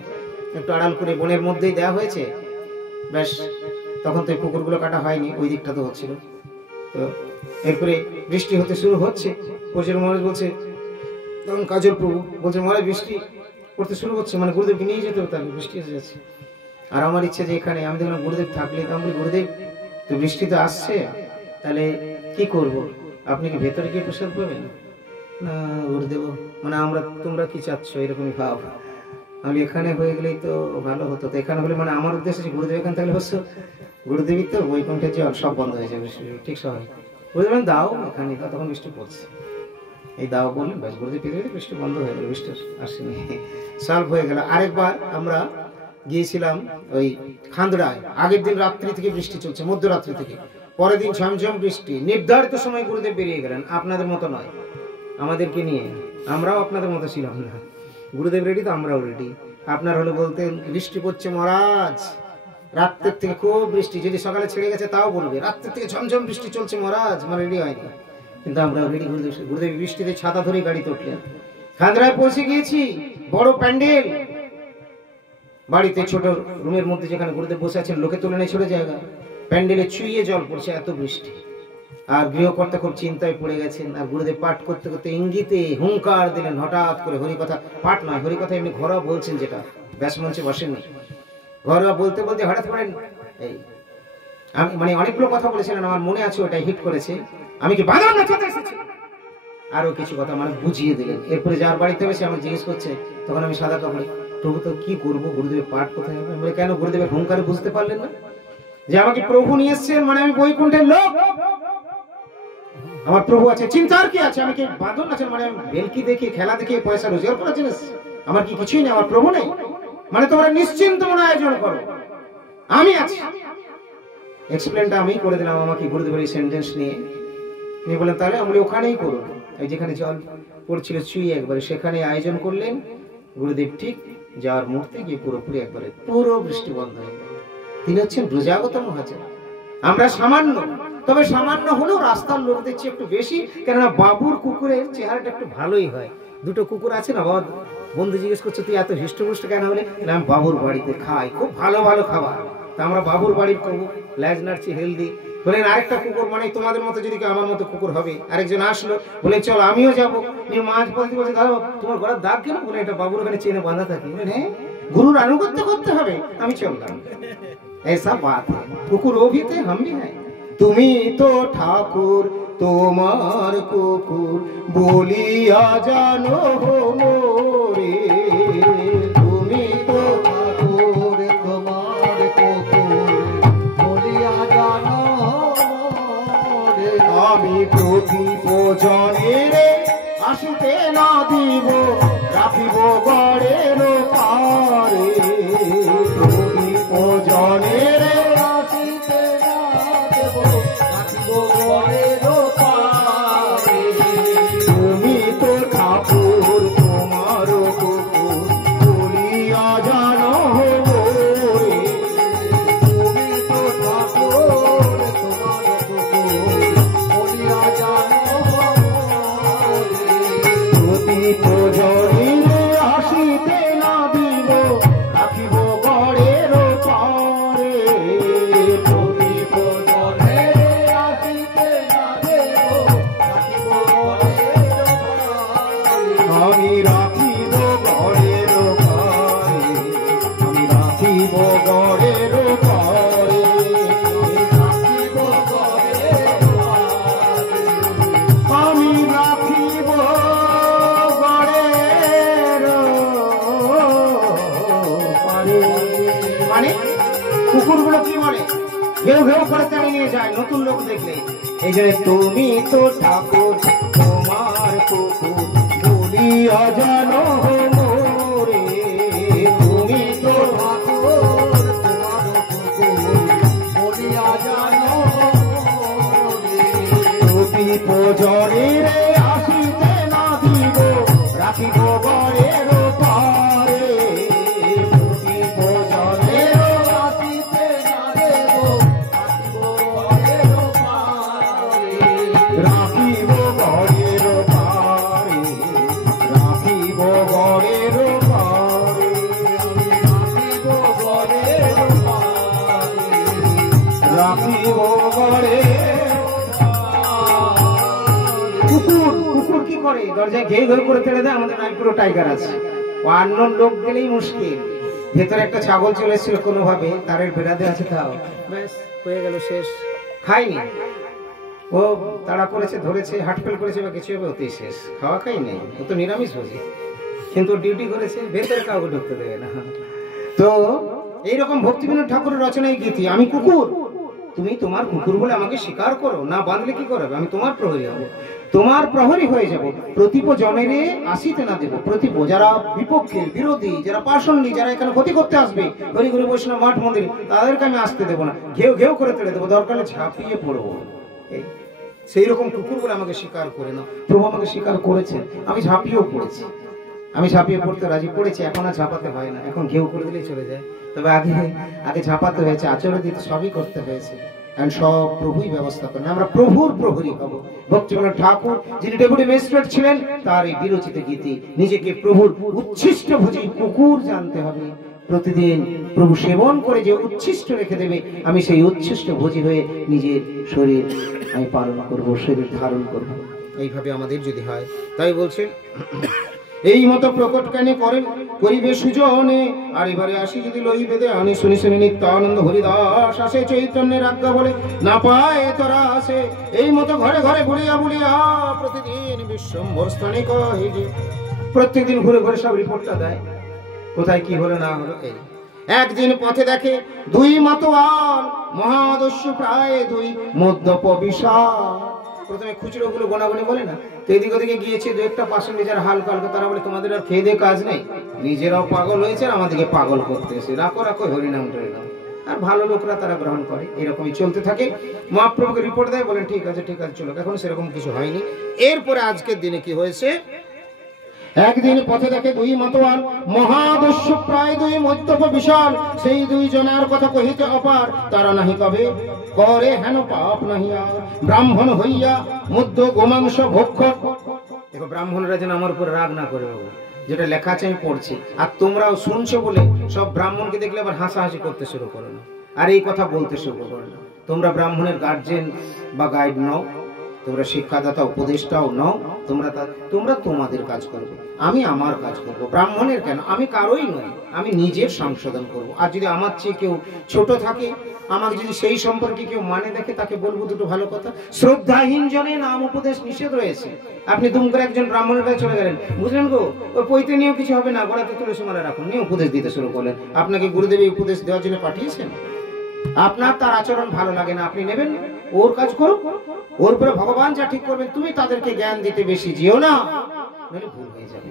একটু আড়াল করে বনের মধ্যেই দেওয়া হয়েছে। ব্যাস, তখন তো এই পুকুরগুলো কাটা হয়নি, ওই দিকটা তো হচ্ছিল। তো এরপরে বৃষ্টি হতে শুরু হচ্ছে। পরিচালক মহারাজ বলছে, তখন কাজল প্রভু বলছে, মহারাজ বৃষ্টি করতে শুরু হচ্ছে, মানে গুরুদেবকে নিয়ে যেতে হবে, তাহলে বৃষ্টি এসে যাচ্ছে। আর আমার ইচ্ছে যে এখানে আমি দেখলাম গুরুদেব থাকলে, তো আমি গুরুদেব তো বৃষ্টি তো আসছে, তাহলে কি করব? আপনি কি ভেতরে গিয়ে প্রসাদ পাবেন? না গুরুদেব, মানে আমরা, তোমরা কি চাচ্ছ এরকমই ভাব। আমি এখানে হয়ে গেলেই তো ভালো হতো। তো এখানে হলে মানে আমার উদ্দেশ্য যে গুরুদেব এখানে থাকলে হচ্ছে, গুরুদেবী তো বৈকুণ্ঠের জল সব বন্ধ হয়ে যাবে, ঠিক সময় গুরুদেব দাও এখানে, তখন বৃষ্টি পড়ছে, এই দাও বললেন, ব্যাস গুরুদেব পেতে পেতে বৃষ্টি বন্ধ হয়ে গেল, বৃষ্টি আসেনি, সলভ হয়ে গেল। আরেকবার আমরা গিয়েছিলাম ওই খান্দড়ায়, আগের দিন রাত্রি থেকে বৃষ্টি চলছে, মধ্যরাত্রি থেকে, পরের দিন ঝমঝম বৃষ্টি, নির্ধারিত সময় গুরুদেব বেরিয়ে গেলেন। আপনাদের মতো নয়, আমাদেরকে নিয়ে, আমরাও আপনাদের মতো ছিলাম না। গুরুদেব রেডি তো আমরাও রেডি। আপনার হলে বলতেন বৃষ্টি পড়ছে মহারাজ, রাত্রের থেকে খুব বৃষ্টি, যদি সকালে ছেড়ে গেছে তাও বলবে, রাত্রের থেকে ঝমঝম বৃষ্টি চলছে মহারাজ, মানে রেডি হয়নি। কিন্তু আমরা রেডি। গুরুদেব বৃষ্টিতে ছাতা ধরে গাড়িতে উঠলেন। খান্দড়ায় পৌঁছে গিয়েছি, বড় প্যান্ডেল, বাড়িতে ছোট রুমের মধ্যে যেখানে গুরুদেব বসে আছেন, লোকে তুলে নেই ছোট জায়গা, প্যান্ডেলে চুইয়ে জল পড়ছে, এত বৃষ্টি। আর গৃহকর্তা খুব চিন্তায় পড়ে গেছেন। আর গুরুদেব পাঠ করতে করতে ইঙ্গিতে হুঙ্কার দিলেন, হঠাৎ করে হরিকথা, পাঠ নয় হরিকথা এমনি ঘরোয়া বলছেন, যেটা ব্যাস মঞ্চে বসেননি, ঘরোয়া বলতে বলতে হঠাৎ করেন, এই আমি মানে অনেকগুলো কথা বলেছিলেন, আমার মনে আছে, ওটাই হিট করেছে, আমি কি বাঁধন নাচাতে এসেছি, আরো কিছু কথা মানে বুঝিয়ে দিলেন। এরপরে যার বাড়িতে হবে সে আমাকে জিজ্ঞেস করছে, তখন আমি সাদা কাপড়ে, প্রভু তো কি করবো, গুরুদেবের পাঠ কোথায় হবে? বলে কেন, গুরুদেবের হুঙ্কারে বুঝতে পারলেন না যে আমাকে প্রভু নিয়ে এসছেন, মানে আমি বৈকুণ্ঠের লোক, আমার প্রভু আছে, চিন্তার কি আছে? আমি কি বাঁধন আছেন, মানে আমি ভেলকি দেখে খেলা দেখে পয়সা রোজগার করার জিনিস? আমার কি কিছুই নেই, আমার প্রভু নেই? মানে তোমরা নিশ্চিন্ত মনে আয়োজন করো, আমি আছি। এক্সপ্লেনটা আমি করে দিলাম আমাকে গুরুদেবের এই সেন্টেন্স নিয়ে। তিনি বলেন তাহলে আমরা ওখানেই করুন, এই যেখানে জল পড়ছিল চুই একবারে, সেখানে আয়োজন করলেন। গুরুদেব ঠিক যার মূর্তি গিয়ে পুরোপুরি একবারে পুরো বৃষ্টি বন্ধ হয়ে গেল। তিনি হচ্ছেন ব্রজাগত মহাজন। আমরা সামান্য, তবে সামান্য হলেও রাস্তার লোক দেখছি একটু বেশি, কেননা বাবুর কুকুরের চেহারাটা একটু ভালোই হয়। দুটো কুকুর আছে না, বন্ধু জিজ্ঞেস করছে তুই এত হৃষ্টপুষ্ট কেন হলে? আমি বাবুর বাড়িতে খাই, খুব ভালো ভালো খাবার, তা আমরা বাবুর বাড়ির করবো, ল্যাজ নাড়ছি, হেলদি। বলেন আরেকটা কুকুর, মানে তোমাদের মতো যদি আমার মতো কুকুর হবে। আরেকজন আসলো, বলে চল আমিও যাবো। মাছ বলতে বলছে, দাদা তোমার গলার দাগ কেন? বলে এটা বাবুর ওখানে চেনে বাঁধা থাকে। বলেন হ্যাঁ, গুরুর আনুগত্য করতে হবে, আমি চললাম। ऐसा बात है, कुकुर वो भी थे हम भी हैं, তুমি তো ঠাকুর তোমার কুকুর বলিয়া জানো মোরে। তুমি তো ঠাকুর তোমার কুকুর বলিয়া জানো মোরে। আমি প্রতিপজনের আসিতে না দিব রাখিব গড়ের পারে। প্রতিপজনের আসিতে না দেব রাখিব গড়ের পারে। তুমি তো ঠাকুর তোমার কুকুর বলিয়া জানো মোরে। তুমি তো ঠাকুর তোমার কুকুর বলিয়া জানো মোরে। প্রতিপজনের আসিতে না দিব রাখিব গড়ের পারে। প্রতিপজনের আসিতে না দেব রাখিব গড়ের পারে। আমি রাখিব গড়ের পারে। আমি রাখিব গড়ের পারে। রাখিব গড়ের পারে। আমি রাখিব মানে কুকুরগুলো কি বলে? ঘেউ ঘেউ করে তাড়িয়ে নিয়ে যায় নতুন লোক দেখলে। এই যে তুমি তো ঠাকুর তোমার কুকুর বলিয়া জানো মোরে। তুমি তো ঠাকুর তোমার কুকুর বলিয়া জানো মোরে। প্রতিপজনের আসিতে না দিব রাখিব গড়ের পারে। রাখিব গড়ের পারে। রাখিব গড়ের পারে। রাখিব গড়ের পারে। রাখিব গড়ের। কুকুর কুকুর কি করে? দরজায় ঘেউ ঘেউ করে ছেড়ে দেয়। আমাদের রায়পুরও টাইগার আছে। ও অন্য লোক গেলেই মুশকিল। ভেতরে একটা ছাগল চলে এসেছিল কোনোভাবে, তারের বেড়াতে আছে, তাও ব্যাস হয়ে গেল, শেষ। খায়নি, ও তাড়া করেছে, ধরেছে, হাটফেল করেছে বা কিছু হবে, ওতেই শেষ। খাওয়া খাই নেই, ও তো নিরামিষ ভোজি, কিন্তু ডিউটি করেছে, ভেতরে কাউকে ঢুকতে দেবে না। তো এইরকম ভক্তিবিনোদ ঠাকুরের রচনায় গীতি। আমি কুকুর, তুমি তোমার কুকুর বলে আমাকে স্বীকার করো না, বাঁধলে কি করবে? আমি তোমার প্রহরী হব, তোমার প্রহরী হয়ে যাব। প্রতিপজনেরে আসিতে না দেব। প্রতিপ যারা বিপক্ষে, বিরোধী, যারা পাষণ্ডী, যারা এখানে ক্ষতি করতে আসবে হরিগুরু বৈষ্ণব মাঠ মন্দির, তাদেরকে আমি আসতে দেবো না। ঘেউ ঘেউ করে তেড়ে দেবো, দরকার হলে ঝাঁপিয়ে পড়বো। সেই রকম কুকুর বলে আমাকে স্বীকার করে না। প্রভু আমাকে স্বীকার করেছেন, আমি ঝাঁপিয়েও পড়েছি। আমি ঝাঁপিয়ে পড়তে রাজি পড়েছি, এখন আর ঝাঁপাতে হয় না, এখন ঘেউ করে দিলেই চলে যায়। তবে আগে আগে ঝাঁপাতে হয়েছে, আচরণ দিতে, সবই করতে হয়েছে। কারণ সব প্রভুই ব্যবস্থা করেন, আমরা প্রভুর প্রহরী হব। ভক্তিবিনোদ ঠাকুর যিনি ডেপুটি ম্যাজিস্ট্রেট ছিলেন, তার এই বিরচিত গীতি। নিজেকে প্রভুর উচ্ছিষ্ট ভোজী কুকুর জানতে হবে। প্রতিদিন প্রভু সেবন করে যে উচ্ছিষ্ট রেখে দেবে, আমি সেই উচ্ছিষ্ট ভোজী হয়ে নিজের শরীর আমি পালন করব, শরীর ধারণ করব। এইভাবে আমাদের যদি হয়, তাই বলছেন এই মতো প্রকট কেন করেন করিবে সুজনে। আর এবারে আসি যদি লই বেদে আনি, শুনি শুনি নিত্যানন্দ হরিদাস আসে চৈতন্যের আজ্ঞা বলে, না পায় তোরা আসে। এই মতো ঘরে ঘরে বলিয়া বলিয়া প্রতিদিন বিশ্বম্ভর স্থানে কহিগে। প্রত্যেকদিন ঘুরে ঘুরে সব রিপোর্টটা দেয়, কোথায় কি হলো না হলো। এই একদিন পথে দেখে দুই মাতোয়াল মহাদস্যু প্রায় দুই মদ্যপ বিশাল। প্রথমে খুচরো গুলো গোনাগুনি বলে না, তো এদিক ওদিকে গিয়েছে, দু একটা পাশে নিজের হালকা হালকা, তারা বলে তোমাদের আর খেয়ে দিয়ে কাজ নেই, নিজেরাও পাগল হয়েছে আর আমাদেরকে পাগল করতে এসে, রাখো রাখো হরিনাম টরিনাম। আর ভালো লোকরা তারা গ্রহণ করে, এরকমই চলতে থাকে। মহাপ্রভুকে রিপোর্ট দেয়, বলেন ঠিক আছে ঠিক আছে চলো। এখন সেরকম কিছু হয়নি। এরপরে আজকের দিনে কি হয়েছে, একদিন পথে দেখে দুই মাতোয়াল মহাদস্যু প্রায় দুই মদ্যপ বিশাল। সেই দুই জনের কথা কহিতে অপার, তারা নাহি কবে করে হেন পাপ নাহি আর। ব্রাহ্মণ হইয়া মধ্য গোমাংস ভক্ষণ। দেখো ব্রাহ্মণরা যেন আমার উপর রাগ না করে, বাবু যেটা লেখা আছে আমি পড়ছি, আর তোমরাও শুনছো বলে সব ব্রাহ্মণকে দেখলে আবার হাসাহাসি করতে শুরু করো না, আর এই কথা বলতে শুরু করো না। তোমরা ব্রাহ্মণের গার্জেন বা গাইড নও, তোমরা শিক্ষাদাতা উপদেষ্টাও নও, তোমরা তোমাদের কাজ করবে, আমি আমার কাজ করব। ব্রাহ্মণের কেন, আমি কারোই নই, আমি নিজের সংশোধন করব। আর যদি আমার চেয়ে কেউ ছোট থাকে, আমাকে যদি সেই সম্পর্কে কেউ মানে দেখে, তাকে বলবো দুটো ভালো কথা। শ্রদ্ধাহীন জনে নাম উপদেশ নিষেধ রয়েছে। আপনি দুম করে একজন ব্রাহ্মণের কাছে চলে গেলেন, বুঝলেন গো, ওই পৈতে নিয়েও কিছু হবে না, গোড়াতে তুলসী মালা রাখুন, নিয়ে উপদেশ দিতে শুরু করলেন। আপনাকে গুরুদেব এই উপদেশ দেওয়ার জন্য পাঠিয়েছেন? আপনার তার আচরণ ভালো লাগে না, আপনি নেবেন, ওর কাজ করুক, ওর উপরে ভগবান যা ঠিক করবেন। তুমি তাদেরকে জ্ঞান দিতে বেশি যেও না, নাহলে ভুল হয়ে যাবে।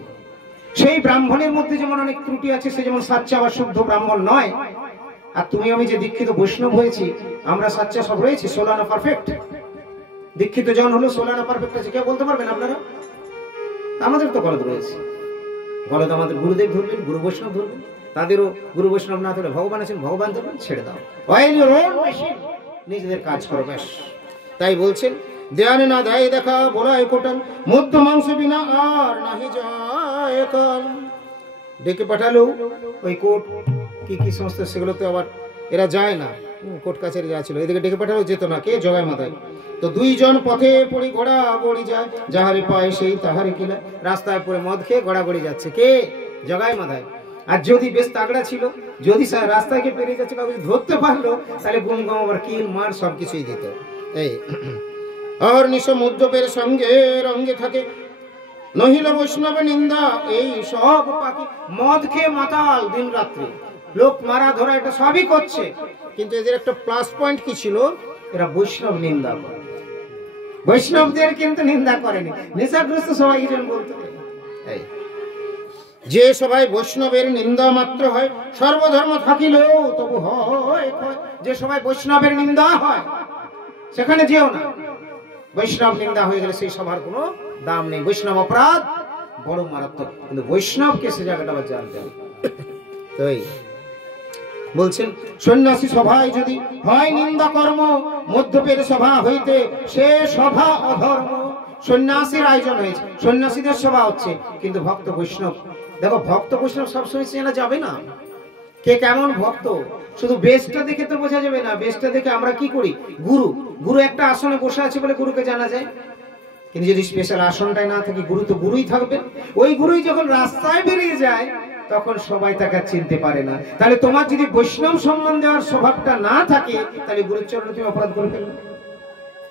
সেই ব্রাহ্মণের মধ্যে যেমন অনেক ত্রুটি আছে, সে যেমন সাচ্চা বা শুদ্ধ ব্রাহ্মণ নয়। আর তুমি আমি যে দীক্ষিত বৈষ্ণব হয়েছি, আমরা সাচ্চা সব রয়েছি, 16 আনা পারফেক্ট। দীক্ষিত জন হলো 16 আনা পারফেক্ট আছে, কেউ বলতে পারবেন আপনারা? আমাদের তো গলদ রয়েছে। গলদ আমাদের গুরুদেব ধরবেন, গুরু বৈষ্ণব ধরবেন, তাদেরও গুরু বৈষ্ণব না ধরে ভগবান আছেন, ভগবান ধরবেন, ছেড়ে দাও, নিজেদের কাজ করো ব্যাস। তাই বলছেন, দেয়ানে না দেয় দেখা বলায় কোটাল, মধ্য মাংস বিনা আর নাহি যায় কাল। ডেকে পাঠালো ওই কোর্ট কি কি সমস্ত, সেগুলো তো আবার এরা যায় না, কোর্ট কাছারি যা ছিল, এদিকে ডেকে পাঠালো, যেত না, কে? জগায় মাথায়। তো দুইজন পথে পড়ি ঘোড়া গড়ি যায়, যাহারে পায় সেই তাহারে কিলা। রাস্তায় পড়ে মদ খেয়ে গড়াগড়ি যাচ্ছে, কে? জগায় মাথায়। আর যদি বেশ তাগড়া ছিল, যদি রাস্তায় গিয়ে পেরিয়ে যাচ্ছে, কাউকে ধরতে পারলো, তাহলে গুম গম আবার কিল মার সবকিছুই দিত। এই আর নিশ মদ্যপের সঙ্গে রঙ্গে থাকে, নহিল বৈষ্ণব নিন্দা, এই সব পাখি মদ খেয়ে মাতাল দিন রাত্রি, লোক মারা ধরা, এটা সবই করছে। কিন্তু এদের একটা প্লাস পয়েন্ট কি ছিল? এরা বৈষ্ণব নিন্দা করে। বৈষ্ণবদের কিন্তু নিন্দা করেনি, নেশাগ্রস্ত সবাই যেন বলতে। যে সবাই বৈষ্ণবের নিন্দা মাত্র হয়, সর্বধর্ম থাকিলেও তবু হয়। যে সবাই বৈষ্ণবের নিন্দা হয়, সেখানে যেও না। বৈষ্ণব নিন্দা হয়ে গেলে সেই সবার কোনো দাম নেই। বৈষ্ণব অপরাধ বড় মারাত্মক, কিন্তু বৈষ্ণবকে সে জায়গাটা আবার জানতে হবে। তাই বলছেন, সন্ন্যাসী সভায় যদি হয় নিন্দা কর্ম, মধ্যপের সভা হইতে সে সভা অধর্ম। সন্ন্যাসীর আয়োজন হয়েছে, সন্ন্যাসীদের সভা হচ্ছে, কিন্তু ভক্ত বৈষ্ণব, দেখো ভক্ত বৈষ্ণব সবসময় চেনা যাবে না কে কেমন ভক্ত। শুধু বেশটা দেখে তো বোঝা যাবে না। বেশটা দেখে আমরা কি করি? গুরু একটা আসনে বসে আছে বলে গুরুকে জানা যায়, কিন্তু যদি স্পেশাল আসনটাই না থাকে, গুরু তো গুরুই থাকবে। ওই গুরুই যখন রাস্তায় বেরিয়ে যায়, তখন সবাই তাকে চিনতে পারে না। তাহলে তোমার যদি বৈষ্ণব সম্মান দেওয়ার স্বভাবটা না থাকে, তাহলে গুরুর চরণে তুমি অপরাধ করে ফেলবে।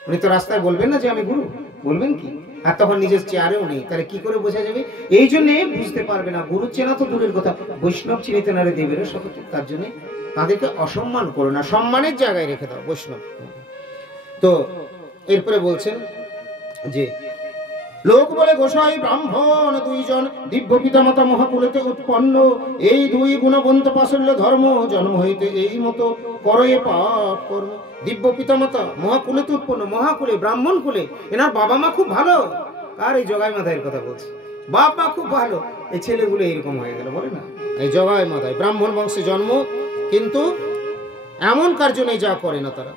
উনি তো রাস্তায় বলবেন না যে আমি গুরু, বলবেন কি? আর তখন নিজের চেয়ারেও নেই, তাহলে কি করে বোঝা যাবে? এই জন্য বুঝতে পারবে না। গুরু চেনা তো দূরের কথা, বৈষ্ণব চিনিতে না রে দেবের সকল। তার জন্য তাদেরকে অসম্মান করো না, সম্মানের জায়গায় রেখে দাও বৈষ্ণব। তো এরপরে বলছেন যে লোক বলে গোসাই ব্রাহ্মণ দুইজন, দিব্য পিতামাতা মহাকুলেতে উৎপন্ন, এই দুই গুণবন্ত পাশল্য ধর্ম, জন্ম হইতে এই মতো করে পাপ কর্ম। দিব্য পিতামাতা মহাকুলেতে উৎপন্ন, মহাকুলে ব্রাহ্মণ কুলে, এনার বাবা মা খুব ভালো। আর এই জগাই মাথায়ের কথা বলছে, বাপ মা খুব ভালো, এই ছেলেগুলো এরকম হয়ে গেল, বলে না? এই জগাই মাথায় ব্রাহ্মণ বংশে জন্ম, কিন্তু এমন কার্য নেই যা করে না তারা।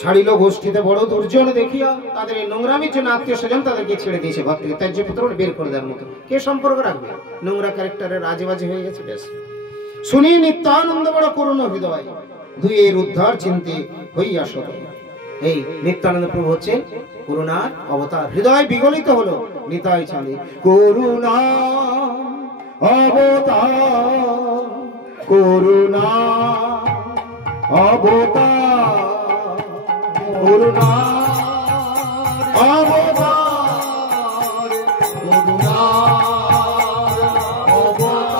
ছাড়িল গোষ্ঠীতে বড় দুর্জন দেখিয়া, তাদের এই নোংরামির জন্য আত্মীয় স্বজন তাদেরকে ছেড়ে দিয়েছে ঘর থেকে, ত্যায্য পুত্র বের করে দেওয়ার মতো। কে সম্পর্ক রাখবে? নোংরা ক্যারেক্টারের আজেবাজে হয়ে গেছে, বেশ। শুনি নিত্যানন্দ বড় করুণ হৃদয়, দুইয়ের উদ্ধার চিন্তে হইয়া সদয়। এই নিত্যানন্দ প্রভু হচ্ছে করুণার অবতার। হৃদয় বিগলিত হলো, নিতাই চালে করুণা অবতার, করুণা অবতার, করুণা অবতার, করুণা অবতার,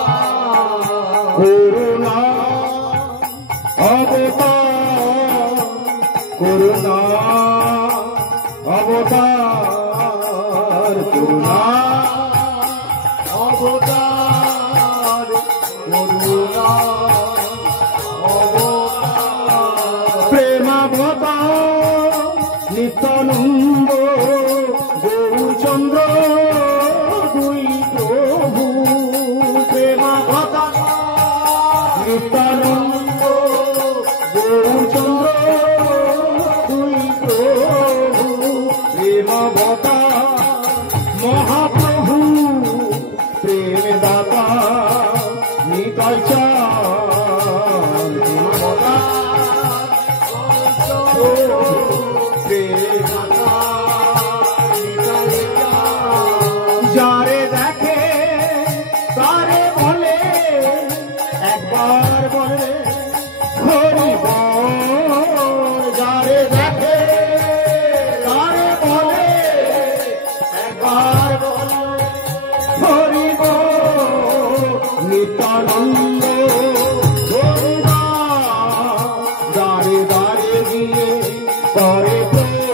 করুণা অবতার, করুণা অবতার, করুণা অবতার, করুণা নিত্যানন্দ গৌরচন্দ্র দুই প্রভু, প্রেমাবতার নিত্যানন্দ গৌরচন্দ্র দুই প্রভু, প্রেমাবতার মহাপ্রভু, প্রেম দাতা নিতাই চাঁদ, প্রেমাবতার প্রেম দাতা নিতাই চাঁদ।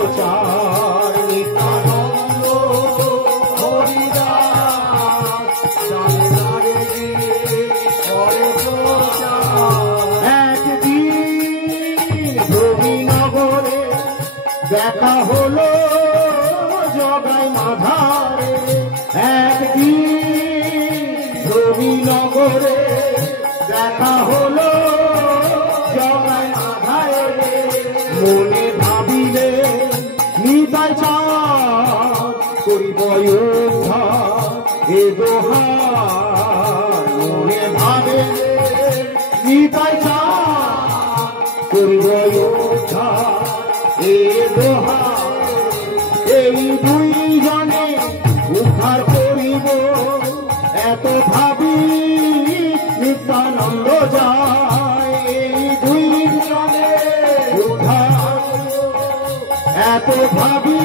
প্রচার নিত্যানন্দ হরিদাস দাঁড়ে দাঁড়ে করে প্রচার। একদিন রবিনগরে দেখা হলো জগাই মাধারে, একদিন রবিনগরে দেখা হলো জগাই মাধারে। মনে ভাবিলে নিতাই চাঁদ করিব উদ্ধার এ দোহার। মনে ভাবিলে নিতাই চাঁদ করিব উদ্ধার এ দোহার। এই দুইজনে উদ্ধার করিব এত ভাবি নিত্যানন্দ যায়। এই দুইজনে উদ্ধার এত ভাবি